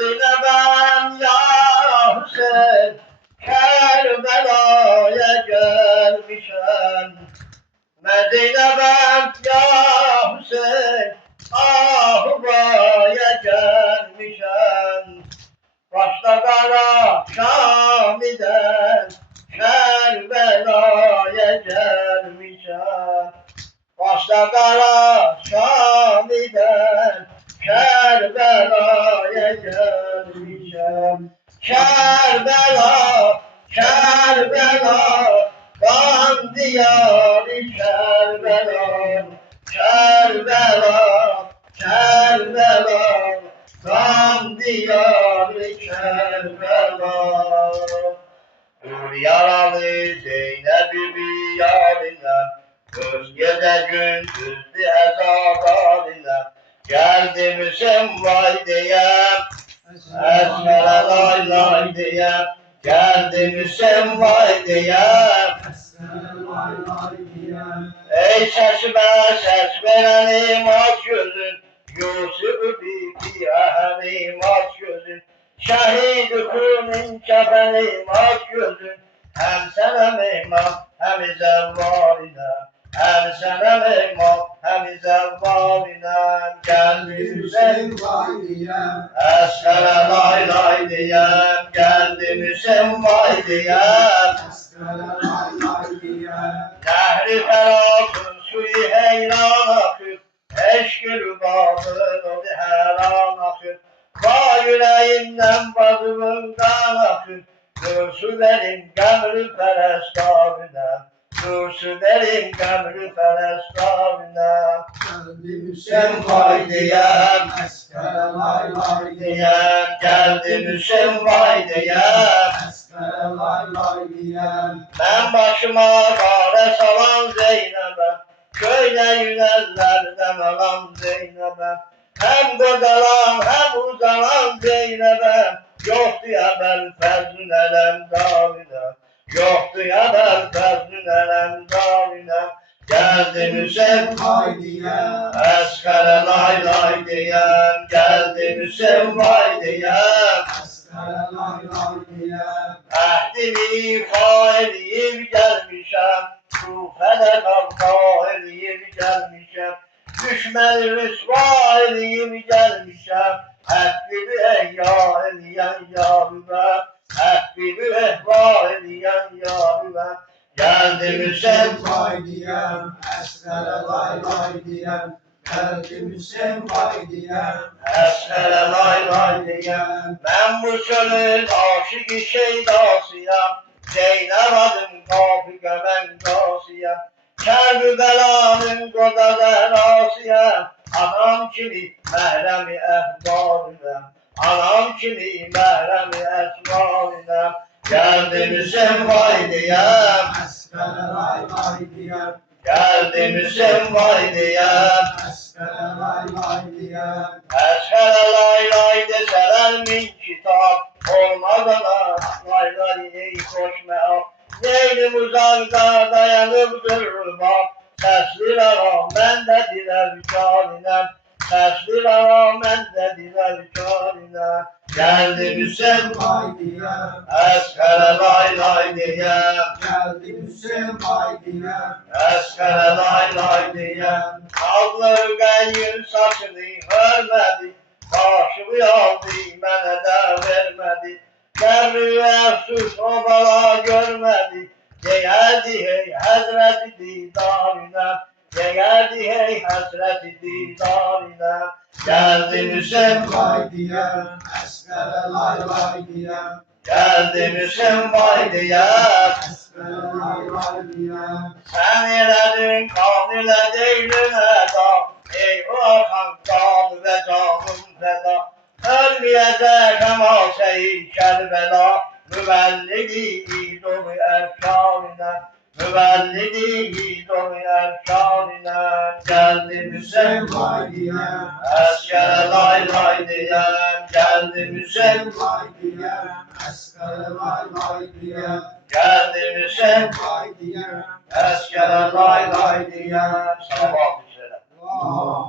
Medine'den ya Hüseyin, Kerbela'ya gelmişem. Medine'den ya Hüseyin, Ahuba'ya gelmişem. Başta kara Şami'den, Kerbela'ya gelmişem. Başta kara Şami'den, Kerbela'ya gelmişem. Kerbela, Kerbela, kan diyarı Kerbela. Kerbela, Kerbela, kan diyarı Kerbela. Dur yaralı Zeynep'i bir yarına, kız gece gündüzdü ezab haline. Geldim Hüseyin vay diyem, esmere lay lay diyem. Geldim Hüseyin vay diyem, ey sesime ses verenim aç gözün, Yusuf'u bir ahenim aç gözün. Şehid-i kûnin kefenim aç gözün, hem sana imam hem zevvaline. Hem sana imam hem zevvaline. Geldim Hüseyin vay diyem, eskere lay lay diyem. Geldim Hüseyin vay diyem, Nehri ferasın suyu heyran akır, eşkül bağın o heran akır. Vay yüreğimden bazımın kan akır, dursu verin gömrü perestâbine. Dursu verin gömrü perestâbine. Geldim Hüseyin vay diyem, eskere lay lay diyem. Geldim Hüseyin vay diyem, eskere lay lay diyem. ben başıma kare salan Zeynep'e, köyde yünerlerden alan Zeynep'e. Hem kocalan hem uzanan Zeynep'e, yoktu ya ben fezlün elem davine. Yoktu ya ben fezlün elem davine. Geldim Hüseyin vay diyem, eskere lay lay diyem. Geldim Hüseyin vay diyem, eskere lay lay diyem. Ehdimi failiyim gelmişem, Kufede kavga eliyim gelmişem. Düşmen rüsva eliyim gelmişem, Ehbibi ehya eliyen yarime. Ehbibi ehva eliyen yarime. Geldim Hüseyin vay diyem, eskere lay lay diyem. Geldim Hüseyin vay diyem, eskere lay lay diyem. Ben bu çölün aşık-ı şeydasıyam, Zeynep adım kapı gömen gasıyam. Kerbübelanın koda zerasıyam, anam kimi mehremi ehvalinem. Anam kimi mehremi esvalinem. Geldim Hüseyin vay diyem, eskere lay lay diyem. geldim Hüseyin vay diyem. Eskere lay lay diyem. Eskere lay lay deseler min kitap, olmadana lay lay ey hoş meal. Neylim uzakta dayanıp durma, sesli rağmen diler caninem. Sesli rağmen diler caninem. Geldim Hüseyin Vay diyem, eskere lay lay diyem. geldim Hüseyin vay diyem. Eskere lay lay diyem. Alır gayın saçını vermedi, başımı aldı mənə də vermedi. Qəbri əfsus o bala görmedi, deyərdi hey həzrəti didarına. Deyərdi hey həzrəti didarına. Geldim Hüseyin Vay diyem, eskere lay lay diyem. geldim Hüseyin vay diyem. Eskere lay lay diyem. Sen eledin kan ile değilim eda, ey o akan kan ve canım feda. Ölmeyecek ama şey Kerbela, mübelligi dolu erkanine. Mübelligi dolu erkanine. Geldim Hüseyin Vay diyem, eskere lay lay diyem. Geldim Hüseyin vay diyem. Eskere lay lay diyem. geldim Hüseyin Vay diyem. eskere lay lay diyem. Salavat-ı selam. Vay.